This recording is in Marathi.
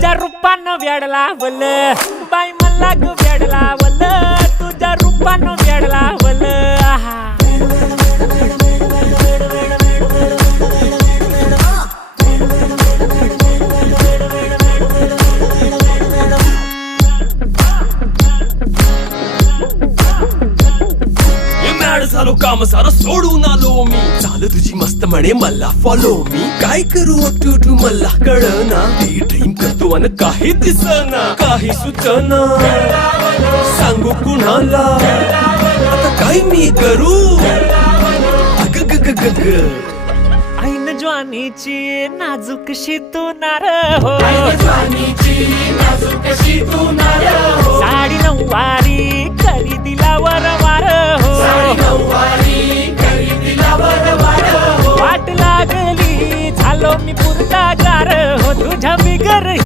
तुझ्या रूपानं वेड लावल बाई मला ग वेड लावल तुझ्या रूपानं वेड लावल आहा झालो काम सारं सोडून आलो मी चाल तुझी मस्त म्हणे मला फॉलो मी काय करू टू मला कळना ती ड्रीम करतो अन काही दिसना काही सुचना सांगू कुणाला आता काय मी करू अग ग ग ग ग ऐन ज्वानीची नाजूकशी तू नार हो साडी नऊवारी करी दिला वरवार हो वाट लागली झालो मी पुरता गार हो तुझ्या बिगर